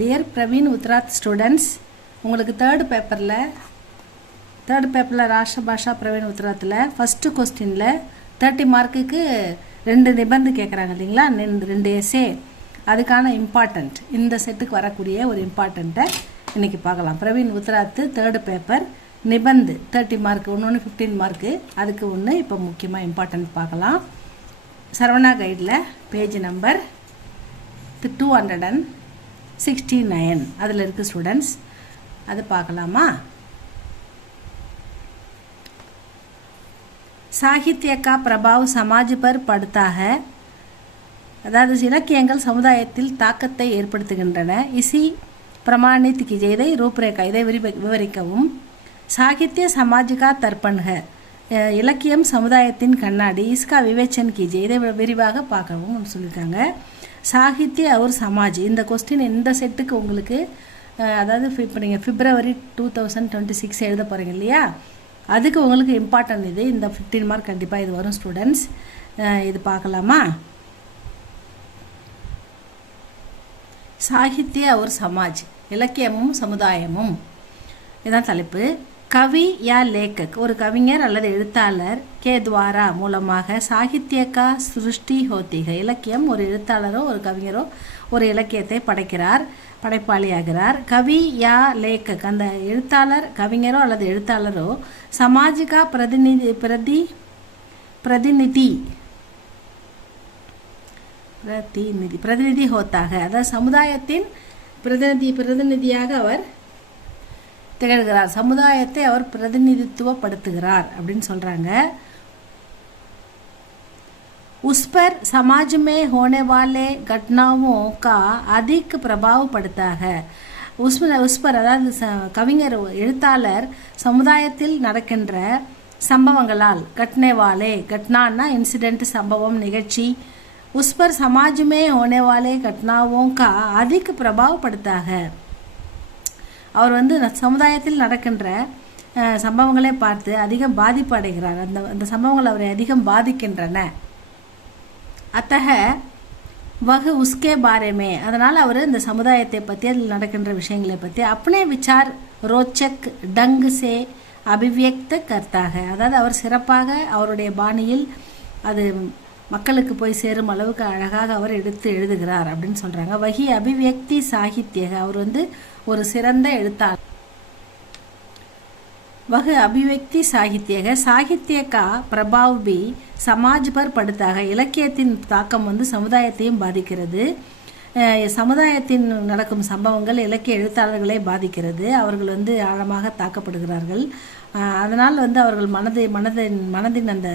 Dear Praveen Uttarardh students, உங்களுக்கு third பேப்பரில் ராஷ்டிர பாஷா Praveen உத்ராத்தில் first கொஸ்டினில் 30 மார்க்குக்கு 2 நிபந்து கேட்குறாங்க இல்லைங்களா, 2 எஸ்ஏ. அதுக்கான இம்பார்ட்டண்ட், இந்த செட்டுக்கு வரக்கூடிய ஒரு இம்பார்ட்டண்ட்டை இன்றைக்கி பார்க்கலாம். பிரவீன் உத்ராத்து தேர்டு பேப்பர் நிபந்து 30 மார்க், ஒன்று 15 மார்க்கு, அதுக்கு ஒன்று இப்போ முக்கியமாக இம்பார்ட்டண்ட் பார்க்கலாம். சரவணா கைடில் பேஜ் நம்பர் 269 அதில் இருக்குது ஸ்டூடெண்ட்ஸ். அது பார்க்கலாமா? साहित्य का प्रभाव समाज पर पड़ता है. அதாவது இலக்கியங்கள் சமுதாயத்தில் தாக்கத்தை ஏற்படுத்துகின்றன. இசி பிரமாணித் कीजिए, இதை ரூப்ரேகா, இதை விவரிக்கவும். சாகித்ய சமாஜ் கா தர்ப்பண் है, இலக்கியம் சமுதாயத்தின் கண்ணாடி. இஸ்கா விவேச்சன் कीजिए, இதை விரிவாக பார்க்கவும் சொல்லியிருக்காங்க. சாகித்ய அவர் சமாஜ், இந்த கொஸ்டின் இந்த செட்டுக்கு உங்களுக்கு, அதாவது இப்போ நீங்கள் February 2026 எழுத போகிறீங்க இல்லையா, அதுக்கு உங்களுக்கு இம்பார்ட்டன்ட் இது. இந்த 15 மார்க் கண்டிப்பாக இது வரும் ஸ்டூடெண்ட்ஸ். இது பார்க்கலாமா? சாகித்ய ஒரு சமாஜ், இலக்கியமும் சமுதாயமும், இதுதான் தலைப்பு. கவி யா லேக்கக், ஒரு கவிஞர் அல்லது எழுத்தாளர், கே துவாரா மூலமாக சாகித்ய கா சிருஷ்டி ஹோத்திக, இலக்கியம் ஒரு எழுத்தாளரோ ஒரு கவிஞரோ ஒரு இலக்கியத்தை படைப்பாளியாகிறார். கவி யா லேக்கக், அந்த எழுத்தாளர் கவிஞரோ அல்லது எழுத்தாளரோ சமாஜிகா பிரதிநிதி ஹோத்தாக, அதாவது சமுதாயத்தின் பிரதிநிதியாக அவர் திகழ்கிறார், சமுதாயத்தை அவர் பிரதிநிதித்துவப்படுத்துகிறார் அப்படின்னு சொல்றாங்க. उस पर समाज में होने वाले घटनाओं का अधिक प्रभाव पड़ता है. उस पर அதாவது கவிஞர் எழுத்தாளர் சமுதாயத்தில் நடக்கின்ற சம்பவங்களால், கட்னேவாலே, கட்னான்னா இன்சிடென்ட், சம்பவம், நிகழ்ச்சி. उस पर समाज में होने वाले घटनाओं का अधिक प्रभाव पड़ता है. அவர் சமுதாயத்தில் நடக்கின்ற சம்பவங்களை பார்த்து அதிகம் பாதிப்பு அடைகிறார். அந்த சம்பவங்கள் அவரை அதிகம் பாதிக்கின்றன. அத்தக வகு உஸ்கே பாரேமே, அதனால் அவர் இந்த சமுதாயத்தை பற்றி, அதில் நடக்கின்ற விஷயங்களை பற்றி அப்னே விசார் ரோச்சக் டங் சே அபிவியக்த கர்த்தாக, அதாவது அவர் சிறப்பாக அவருடைய பாணியில் அது மக்களுக்கு போய் சேரும் அளவுக்கு அழகாக அவர் எடுத்து எழுதுகிறார் அப்படின்னு சொல்கிறாங்க. வகி அபிவியக்தி சாகித்யக, அவர் ஒரு சிறந்த எழுத்தாளர். वह अभिव्यक्ति साहित्य साहित्य का प्रभाव भी समाज पर पड़ता है. இலக்கியத்தின் தாக்கம் சமுதாயத்தையும் பாதிக்கிறது. சமுதாயத்தின் நடக்கும் சம்பவங்கள் இலக்கிய எழுத்தாளர்களை பாதிக்கிறது. அவர்கள் ஆழமாக தாக்கப்படுகிறார்கள். அதனால் அவர்கள் மனதின் அந்த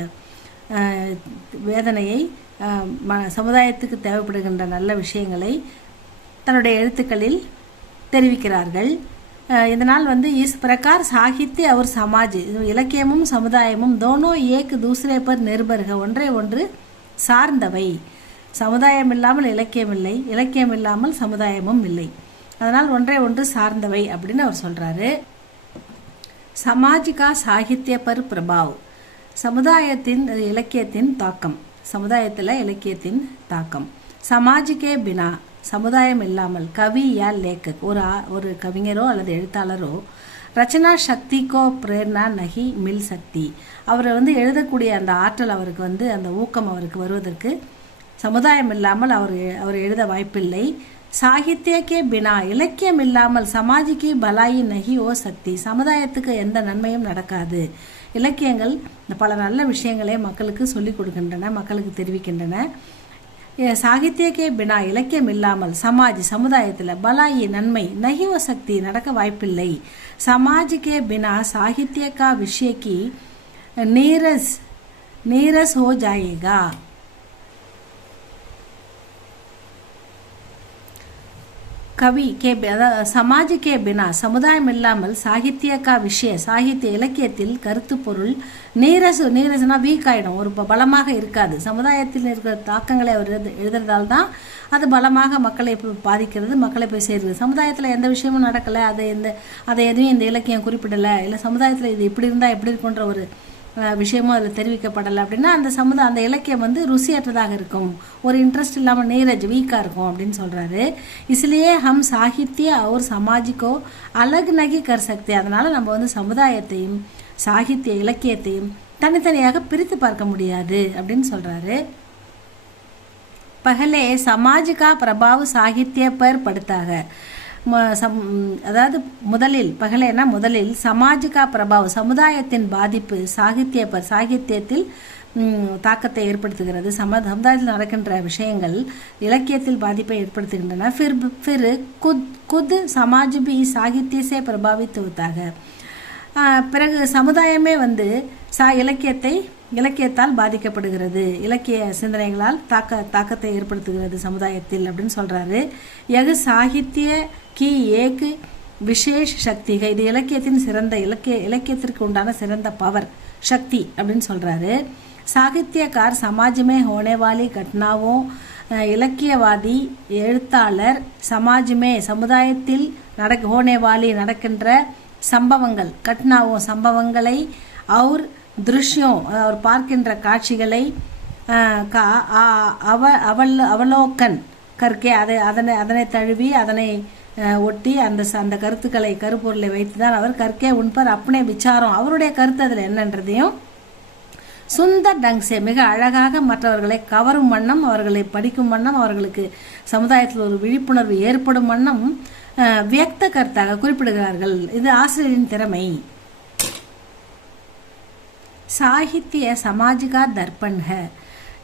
வேதனையை, சமுதாயத்துக்கு தேவைப்படுகின்ற நல்ல விஷயங்களை தன்னுடைய எழுத்துக்களில் தெரிவிக்கிறார்கள். இதனால் इस प्रकार साहित्य और समाज, இலக்கியமும் சமுதாயமும் दोनों एक दूसरे पर निर्भर है, ஒன்றை ஒன்று சார்ந்தவை. சமுதாயம் இல்லாமல் இலக்கியம் இல்லை, இலக்கியம் இல்லாமல் சமுதாயமும் இல்லை. அதனால் ஒன்றை ஒன்று சார்ந்தவை அப்படின்னு அவர் சொல்றாரு. சமாஜிகா சாகித்ய பர் பிரபாவ், சமுதாயத்தின் இலக்கியத்தின் தாக்கம், சமுதாயத்தில் இலக்கியத்தின் தாக்கம். சமாஜிக்கே பினா, சமுதாயம் இல்லாமல், கவி யா லேக்கக், ஒரு கவிஞரோ அல்லது எழுத்தாளரோ ரச்சனா சக்திக்கோ பிரேரணா நகி மில் சக்தி, அவர் எழுதக்கூடிய அந்த ஆற்றல் அவருக்கு அந்த ஊக்கம் அவருக்கு வருவதற்கு சமுதாயம் இல்லாமல் அவர் எழுத வாய்ப்பில்லை. சாகித்யக்கே பினா, இலக்கியம் இல்லாமல் சமாஜிக்கு பலாயி நகி ஓ சக்தி, சமுதாயத்துக்கு எந்த நன்மையும் நடக்காது. இலக்கியங்கள் பல நல்ல விஷயங்களை மக்களுக்கு சொல்லிக் கொடுக்கின்றன, மக்களுக்கு தெரிவிக்கின்றன. சாகித்யக்கே பினா, இலக்கியம் இல்லாமல் சமாஜ், சமுதாயத்தில் பலாயி நன்மை, நகிவ சக்தி நடக்க வாய்ப்பில்லை. சமாஜ்கே பினா சாகித்ய கா விஷய கி நீரஸ் ஹோ ஜாயேகா. கவி கே, சமாஜ் கே பினா, சமுதாயம் இல்லாமல் சாகித்ய கா விஷய, சாகித்ய இலக்கியத்தில் கருத்து பொருள் நீரஸ்னா வீக் ஆகிடும், ஒரு பலமாக இருக்காது. சமுதாயத்தில் இருக்கிற தாக்கங்களை அவர் எழுதுறதால் தான் அது பலமாக மக்களை பாதிக்கிறது, மக்களை போய் சேருது. சமுதாயத்தில் எந்த விஷயமும் நடக்கலை, அதை எதுவும் இந்த இலக்கியம் குறிப்பிடலை, இல்லை சமுதாயத்தில் இது இப்படி இருந்தால் எப்படி இருக்குன்ற ஒரு விஷயமும் அதில் தெரிவிக்கப்படலை அப்படின்னா அந்த இலக்கியம் வந்து ருசியற்றதாக இருக்கும், ஒரு இன்ட்ரெஸ்ட் இல்லாமல் நீரஜ் வீக்காக இருக்கும் அப்படின்னு சொல்கிறாரு. इसलिए हम साहित्य और समाज को अलग नहीं कर सकते. அதனால் நம்ம வந்து சமுதாயத்தையும் சாகித்ய இலக்கியத்தையும் தனித்தனியாக பிரித்து பார்க்க முடியாது அப்படின்னு சொல்கிறாரு. पहले समाज का प्रभाव साहित्य पर पड़ता है. அதாவது முதலில் சமாஜிகா பிரபாவ் சமுதாயத்தின் பாதிப்பு சாகித்யத்தில் தாக்கத்தை ஏற்படுத்துகிறது. சமுதாயத்தில் நடக்கின்ற விஷயங்கள் இலக்கியத்தில் பாதிப்பை ஏற்படுத்துகின்றன. फिर खुद समाज भी साहित्य से प्रभावित होता है. பிறகு சமுதாயமே வந்து இலக்கியத்தால் பாதிக்கப்படுகிறது, இலக்கிய சிந்தனைகளால் தாக்கத்தை ஏற்படுத்துகிறது சமுதாயத்தில் அப்படின்னு சொல்றாரு. யக சாகித்ய கி ஏக் விசேஷ சக்தி, இது இலக்கியத்தின் இலக்கியத்திற்கு உண்டான சிறந்த பவர் சக்தி அப்படின்னு சொல்றாரு. சாகித்யக்கார் சமாஜ்மே ஹோனே வாலி கட்னாவோ, இலக்கியவாதி எழுத்தாளர் சமாஜ்மே சமுதாயத்தில் ஹோனே வாலி நடக்கின்ற சம்பவங்கள் சம்பவங்களை அவர் திருஷ்யம் அவர் பார்க்கின்ற காட்சிகளை அவலோக்கன் கற்கே அதனை தழுவி அதனை ஒட்டி அந்த கருத்துக்களை கருப்பொருளை வைத்துதான் அவர் கற்கே உண்பர் அப்பனே விசாரம் அவருடைய கருத்து அதில் என்னன்றதையும் சுந்தர் டங்ஸே மிக அழகாக மற்றவர்களை கவரும் வண்ணம், அவர்களை படிக்கும் வண்ணம், அவர்களுக்கு சமுதாயத்தில் ஒரு விழிப்புணர்வு ஏற்படும் வண்ணம் வியக்த கருத்தாக குறிப்பிடுகிறார்கள். இது ஆசிரியரின் திறமை. சாகித்ய சமாஜிகா தர்ப்பண் है.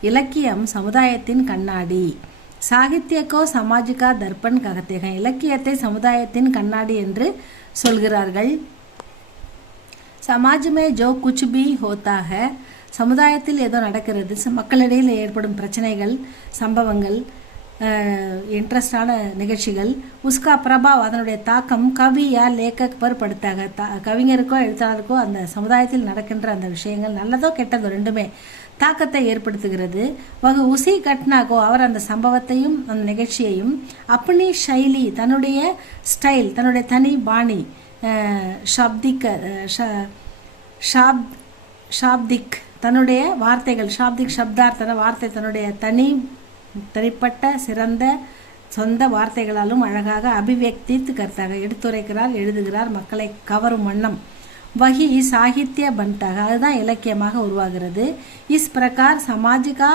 இலக்கியம் சமுதாயத்தின் கண்ணாடி. சாகித்யக்கோ சமாஜிகா தர்ப்பண் कहते हैं. இலக்கியத்தை சமுதாயத்தின் கண்ணாடி என்று சொல்கிறார்கள். समाज में जो कुछ भी होता है, சமுதாயத்தில் ஏதோ நடக்கிறது, மக்களிடையில் ஏற்படும் பிரச்சனைகள், சம்பவங்கள், இன்ட்ரெஸ்டான நிகழ்ச்சிகள், உஸ்கா பிரபாவ் அதனுடைய தாக்கம் கவி யா லேக்கக் பர் படுத்தாக, கவிஞருக்கோ எழுத்தாளருக்கோ அந்த சமுதாயத்தில் நடக்கின்ற அந்த விஷயங்கள் நல்லதோ கெட்டதோ ரெண்டுமே தாக்கத்தை ஏற்படுத்துகிறது. வகு உசி கட்னாக்கோ அவர் அந்த சம்பவத்தையும் அந்த நிகழ்ச்சியையும் அப்பனி ஷைலி தன்னுடைய ஸ்டைல் தன்னுடைய தனி பாணி ஷாப்திக் தன்னுடைய வார்த்தைகள் சப்தார்த்தன வார்த்தை தன்னுடைய தனிப்பட்ட சிறந்த சொந்த வார்த்தைகளாலும் அழகாக அபிவியக்தித்து கருத்தாக எடுத்துரைக்கிறார், எழுதுகிறார், மக்களை கவரும் வண்ணம். வகி சாகித்ய பண்டாக அதுதான் இலக்கியமாக உருவாகிறது. இஸ் பிரகார் சமாஜிகா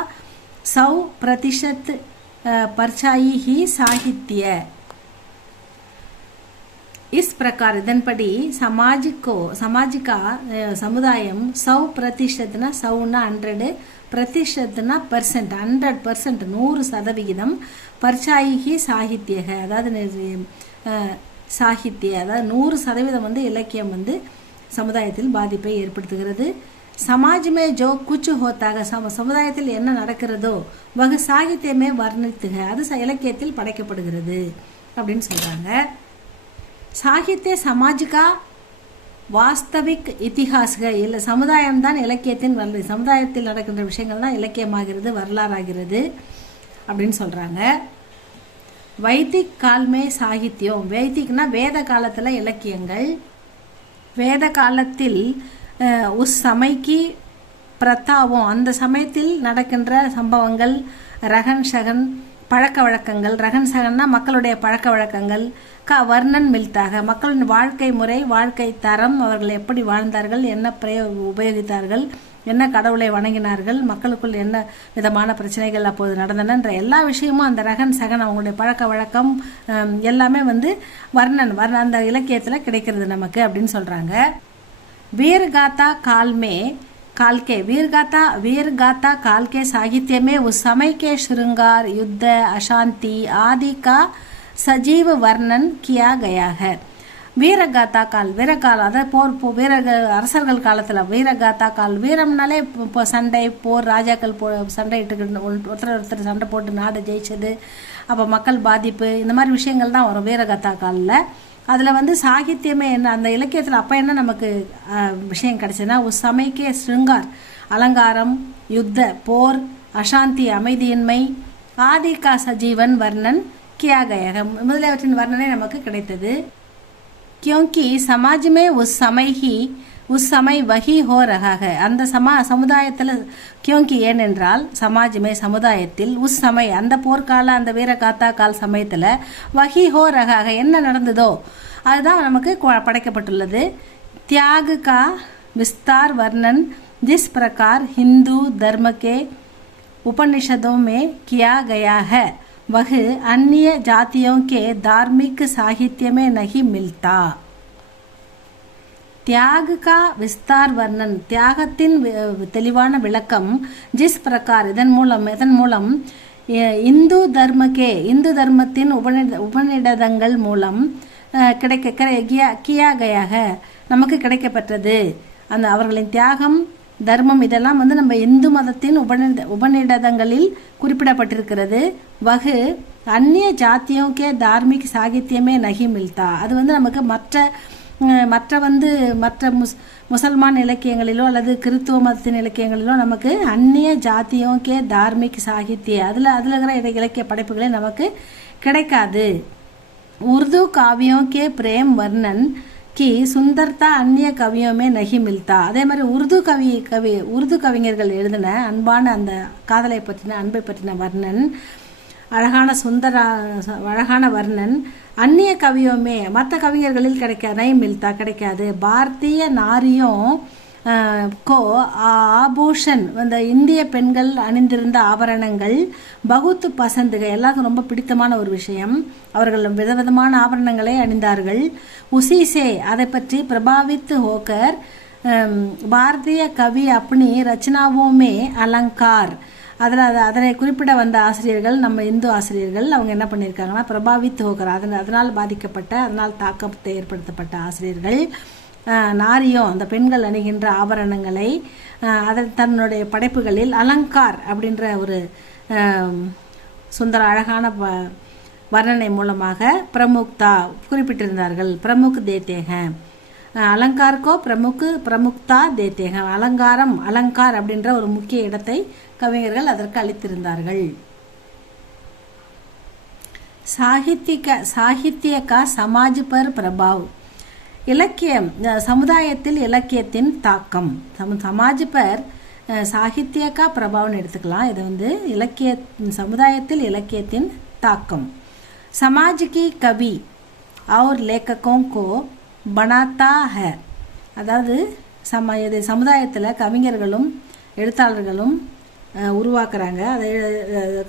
100% பர்ச்சாயி ஹி சாகித்ய. इस प्रकार இதன்படி சமாஜிகா சமுதாயம் 100% 100% பெர்சென்ட் 100% பர்ச்சாயி சாகித்ய அதாவது சாகித்ய அதாவது 100% வந்து இலக்கியம் வந்து சமுதாயத்தில் பாதிப்பை ஏற்படுத்துகிறது. சமாஜ்மே ஜோ குச் ஹோத்தாக சமுதாயத்தில் என்ன நடக்கிறதோ வகு சாகித்யமே வர்ணித்துக அது இலக்கியத்தில் படைக்கப்படுகிறது அப்படின்னு சொல்றாங்க. சாகித்ய சமாஜிகா வாஸ்தவிக் இத்திஹாஸ்க இல்லை சமுதாயம் தான் இலக்கியத்தின் சமுதாயத்தில் நடக்கின்ற விஷயங்கள் தான் இலக்கியமாகிறது, வரலாறாகிறது அப்படின்னு சொல்றாங்க. வைதிக் கால்மே சாகித்யம், வைதிக்னா வேத காலத்துல இலக்கியங்கள், வேத காலத்தில் உஸ் சமைக்கு பிரதாவும் அந்த சமயத்தில் நடக்கின்ற சம்பவங்கள், ரகன் சகன் பழக்க வழக்கங்கள், ரகன் சகன்னா மக்களுடைய பழக்க வழக்கங்கள், வர்ணன் மில்தாக மக்களின் வாழ்க்கை முறை, வாழ்க்கை தரம், அவர்கள் எப்படி வாழ்ந்தார்கள், என்ன உபயோகித்தார்கள், என்ன கடவுளை வணங்கினார்கள், மக்களுக்குள் என்ன விதமான பிரச்சனைகள் அப்போது நடந்தன எல்லா விஷயமும் அந்த ரகன் சகன் அவங்களுடைய பழக்க வழக்கம் எல்லாமே வந்து வர்ணன் அந்த இலக்கியத்தில் கிடைக்கிறது நமக்கு அப்படின்னு சொல்றாங்க. வீர்காத்தா वीरगाथा काल के साहित्य में उस समय के श्रृंगार, युद्ध, अशांति आदि का सजीव वर्णन किया गया है. வீரகாத்தா கால் அதாவது வீரர்கள் அரசர்கள் காலத்தில் வீரகாத்தா கால் வீரம்னாலே இப்போ சண்டை போர் ராஜாக்கள் சண்டை இட்டுக்கிட்டு ஒருத்தர் சண்டை போட்டு நாடு ஜெயிச்சது, அப்போ மக்கள் பாதிப்பு இந்த மாதிரி விஷயங்கள் தான் வரும் வீரகாத்தா காலில். அதில் வந்து சாகித்யமே என்ன அந்த இலக்கியத்தில் அப்போ என்ன நமக்கு விஷயம் கிடைச்சதுன்னா உஸ் சமயக்கே ஸ்ருங்கார் அலங்காரம், யுத்த போர், அசாந்தி அமைதியின்மை, ஆதிகா சஜீவன் வர்ணன் கியாகய முதலியவற்றின் வர்ணனை நமக்கு கிடைத்தது. क्योंकि समाज में उस समय ही உஸ் சமய் வஹி ஹோ ரஹாக அந்த சமுதாயத்தில் கியோங்கி ஏனென்றால் சமாஜ்மே சமுதாயத்தில் உஸ் சமய் அந்த போர்க்கால அந்த வீர காத்தா கால் சமயத்தில் வஹி ஹோ ரஹாக என்ன நடந்ததோ அதுதான் நமக்கு படைக்கப்பட்டுள்ளது. தியாகு கா विस्तार वर्णन जिस प्रकार हिंदू धर्म के उपनिषदों में किया गया है वह अन्य जातियों के धार्मिक साहित्य में नहीं मिलता. தியாக கா விஸ்தார் வர்ணன் தியாகத்தின் தெளிவான விளக்கம் ஜிஸ் பிரகார் இதன் மூலம் இந்து தர்மத்தின் உபநிடதங்கள் மூலம் கியா கயாக நமக்கு கிடைக்கப்பெற்றது. அந்த அவர்களின் தியாகம் தர்மம் இதெல்லாம் நம்ம இந்து மதத்தின் உபநிடதங்களில் குறிப்பிடப்பட்டிருக்கிறது. வகு அந்நிய ஜாத்தியோக்கே தார்மிக் சாகித்யமே நகி மில்தா அது நமக்கு மற்ற முசல்மான் இலக்கியங்களிலோ அல்லது கிறித்துவ மதத்தின் இலக்கியங்களிலோ நமக்கு அந்நிய ஜாத்தியோக்கே தார்மிக் சாகித்ய அதில் இருக்கிற இலக்கிய படைப்புகளே நமக்கு கிடைக்காது. உருது காவியோக்கே பிரேம் வர்ணன் கி சுந்தர்தா அந்நிய கவியோமே நகி மில்தா அதே மாதிரி உருது கவிஞர்கள் எழுதின அன்பான அந்த காதலை பற்றின அன்பை பற்றின வர்ணன் அழகான வர்ணன் அந்நிய கவியோமே மற்ற கவிஞர்களில் கிடைக்காது. நை மில்தா கிடைக்காது. பாரதிய நாரியும் ஆபூஷன் அந்த இந்திய பெண்கள் அணிந்திருந்த ஆபரணங்கள் பகுத்து பசந்துக எல்லாருக்கும் ரொம்ப பிடித்தமான ஒரு விஷயம். அவர்கள் விதவிதமான ஆபரணங்களை அணிந்தார்கள். உசிசே அதை பற்றி பிரபாவித்து ஹோக்கர் பாரதிய கவி அப்படி ரச்சனாவுமே அலங்கார் அதனை குறிப்பிட வந்த ஆசிரியர்கள் நம்ம இந்து ஆசிரியர்கள் அவங்க என்ன பண்ணியிருக்காங்கன்னா பிரபாவித்து ஹோக்கர் அதனால் பாதிக்கப்பட்ட அதனால் தாக்கத்தை ஏற்படுத்தப்பட்ட ஆசிரியர்கள் நாரியும் அந்த பெண்கள் அணிகின்ற ஆபரணங்களை தன்னுடைய படைப்புகளில் அலங்கார் அப்படின்ற ஒரு சுந்தர அழகான வர்ணனை மூலமாக பிரமுக்தா குறிப்பிட்டிருந்தார்கள். பிரமுக் தேத்தேக அலங்கார்கோ பிரமுக்தா தேத்தேக அலங்கார் அப்படின்ற ஒரு முக்கிய இடத்தை கவிஞர்கள் அதற்கு அளித்திருந்தார்கள். சாகித்ய கா சமாஜ் பர் பிரபாவ் இலக்கியம் சமுதாயத்தில் இலக்கியத்தின் தாக்கம் சமாஜ் பர் சாகித்ய கா பிரபாவம்னு எடுத்துக்கலாம். இது சமுதாயத்தில் இலக்கியத்தின் தாக்கம். समाज की कवि और लेखकों को बनाता है அதாவது சமுதாயத்தில் கவிஞர்களும் எழுத்தாளர்களும் உருவாக்குறாங்க. அதை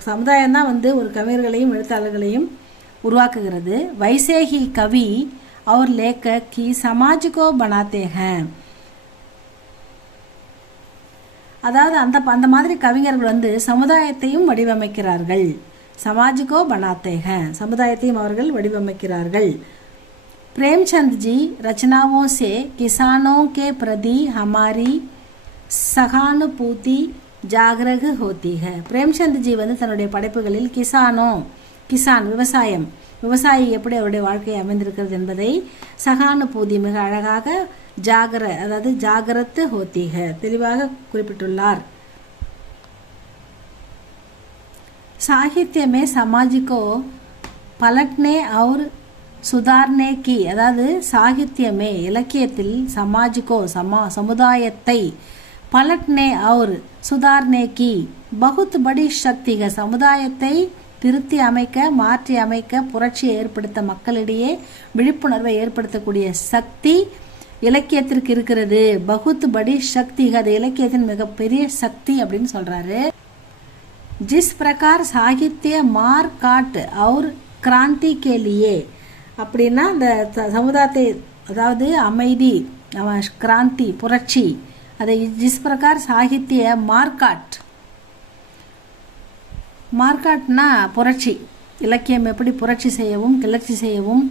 சமுதாயம் தான் ஒரு கவிஞர்களையும் எழுத்தாளர்களையும் உருவாக்குகிறது. வைசேகி கவி और लेखक की समाज को बनाते हैं அதாவது அந்த மாதிரி கவிஞர்கள் சமுதாயத்தையும் வடிவமைக்கிறார்கள். சமாஜ்கோ பனாத்தே हैं சமுதாயத்தையும் அவர்கள் வடிவமைக்கிறார்கள். प्रेमचंद जी रचनाओं से किसानों के प्रति हमारी सहानुभूति जागृत होती है. प्रेमचंद जी தன்னுடைய படைப்புகளில் கிசான் விவசாயி எப்படி அவருடைய வாழ்க்கையை அமைந்திருக்கிறது என்பதை சகானுபூதி மிக அழகாக ஜாகரத் ஹோத்தி है தெளிவாக குறிப்பிட்டுள்ளார். साहित्य में समाज को पलटने और सुधारने की அதாவது சாகித்யமே இலக்கியத்தில் சமாஜ்கோ சமுதாயத்தை பலட்னே और सुधारने की बहुत बड़ी शक्ति है சமுதாயத்தை திருத்தி அமைக்க மாற்றி அமைக்க புரட்சியை ஏற்படுத்த மக்களிடையே விழிப்புணர்வை ஏற்படுத்தக்கூடிய சக்தி இலக்கியத்திற்கு இருக்கிறது. பகுத் படி சக்தி அது இலக்கியத்தின் மிகப்பெரிய சக்தி அப்படின்னு சொல்றாரு. जिस प्रकार साहित्य मार काट और क्रांति के लिए அப்படின்னா இந்த சமுதாயத்தை அதாவது அமைதி கிராந்தி புரட்சி அதை ஜிஸ் பிரகார் சாகித்ய மார்க்காட்னா புரட்சி இலக்கியம் எப்படி புரட்சி செய்யவும் கிளர்ச்சி செய்யவும்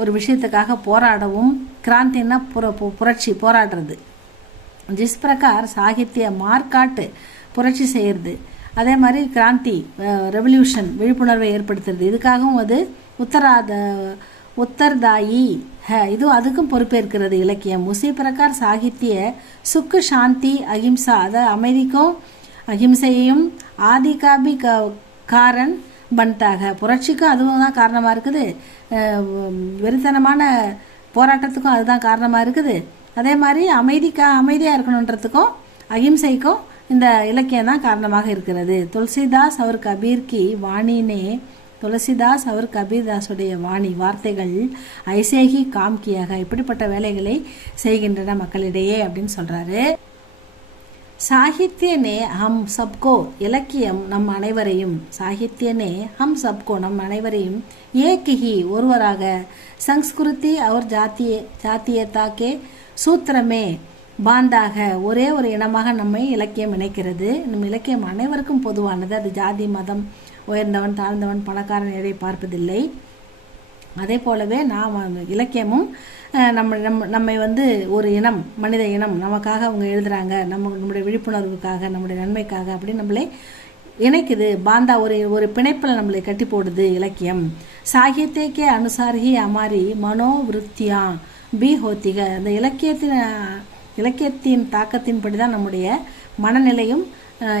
ஒரு விஷயத்துக்காக போராடவும் கிராந்தின்னா புரட்சி போராடுறது. ஜிஸ் பிரகார் சாகித்ய மார்க்காட்டு புரட்சி செய்கிறது அதே மாதிரி கிராந்தி ரெவல்யூஷன் விழிப்புணர்வை ஏற்படுத்துறது இதுக்காகவும் அது உத்தர்தாயி இதுவும் அதுக்கும் பொறுப்பேற்கிறது இலக்கியம். உசி பிரகார் சாகித்ய சுக்கு சாந்தி அஹிம்சா அதை அமைதிக்கும் அஹிம்சையும் ஆதிகாபி காரன் பன்தாக புரட்சிக்கும் அதுவும் தான் காரணமாக இருக்குது வெறித்தனமான போராட்டத்துக்கும் அதுதான் காரணமாக இருக்குது அதே மாதிரி அமைதியாக இருக்கணுன்றதுக்கும் அகிம்சைக்கும் இந்த இலக்கியம் தான் காரணமாக இருக்கிறது. துளசிதாஸ் அவர் கபீர்கி வாணினே, துளசிதாஸ் அவர் கபீர்தாஸுடைய வார்த்தைகள் ஐசேகி காம்கியாக இப்படிப்பட்ட வேலைகளை செய்கின்றன மக்களிடையே அப்படின்னு சொல்றாரு. சாகித்யனே ஹம் சப்கோ, இலக்கியம் நம் அனைவரையும், சாகித்யனே ஹம் சப்கோ நம் அனைவரையும், ஏகிஹி ஒருவராக, சங்ஸ்கிருதி அவர் ஜாத்தியத்தாக்கே சூத்திரமே பாந்தாக ஒரே ஒரு இனமாக நம்மை இலக்கியம் இணைக்கிறது. நம் இலக்கியம் அனைவருக்கும் பொதுவானது. அது ஜாதி மதம், உயர்ந்தவன் தாழ்ந்தவன் பணக்காரன் எதை பார்ப்பதில்லை. அதே போலவே நாம் இலக்கியமும் நம்மை ஒரு இனம், மனித இனம், நமக்காக அவங்க எழுதுறாங்க, நம்முடைய விழிப்புணர்வுக்காக, நம்முடைய நன்மைக்காக அப்படின்னு நம்மளை இணைக்குது. பாந்தா ஒரு பிணைப்பில் நம்மளை கட்டி போடுது இலக்கியம். சாகித்யக்கே அனுசாரி அமாரி மனோவிருத்தியா பி ஹோத்திக, அந்த இலக்கியத்தின் தாக்கத்தின்படி தான் நம்முடைய மனநிலையும்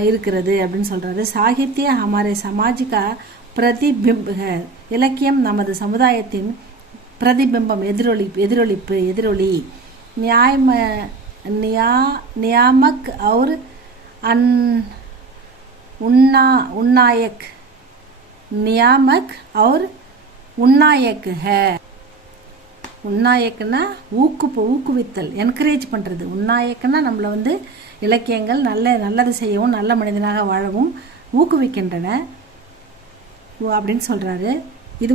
இருக்கிறது அப்படின்னு சொல்றாரு. சாகித்ய ஹமாரே சமாஜிகா பிரதிபிம்ப, இலக்கியம் நமது சமுதாயத்தின் பிரதிபிம்பம், எதிரொலி. நியாமக் और उन्नायक, நியாமக் और उन्नायक है. உன்னாயக்குன்னா ஊக்குவித்தல், என்கரேஜ் பண்ணுறது. உன்னாயக்குன்னா நம்மளை இலக்கியங்கள் நல்லது செய்யவும் நல்ல மனிதனாக வாழவும் ஊக்குவிக்கின்றன அப்படின்னு சொல்கிறாரு. இது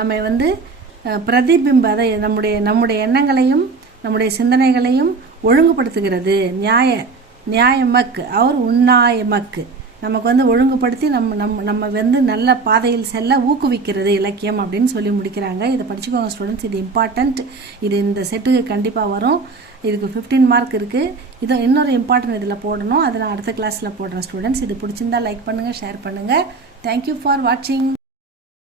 நம்மை பிரதிபிம்ப, அதை நம்முடைய எண்ணங்களையும் நம்முடைய சிந்தனைகளையும் ஒழுங்குபடுத்துகிறது. நியாயமக் அவர் உன்னாயமக், நமக்கு ஒழுங்குபடுத்தி நம்ம நல்ல பாதையில் செல்ல ஊக்குவிக்கிறது இலக்கியம் அப்படின்னு சொல்லி முடிக்கிறாங்க. இதை படிச்சுக்கோங்க ஸ்டூடெண்ட்ஸ், இது இம்பார்ட்டண்ட். இது இந்த செட்டுக்கு கண்டிப்பாக வரும். இதுக்கு 15 மார்க் இருக்குது. இது இன்னொரு இம்பார்ட்டன்ட் இதில் போடணும், அதை நான் அடுத்த கிளாஸில் போடுறேன் ஸ்டூடெண்ட்ஸ். இது பிடிச்சிருந்தா லைக் பண்ணுங்கள், ஷேர் பண்ணுங்கள். தேங்க்யூ ஃபார் வாட்சிங்.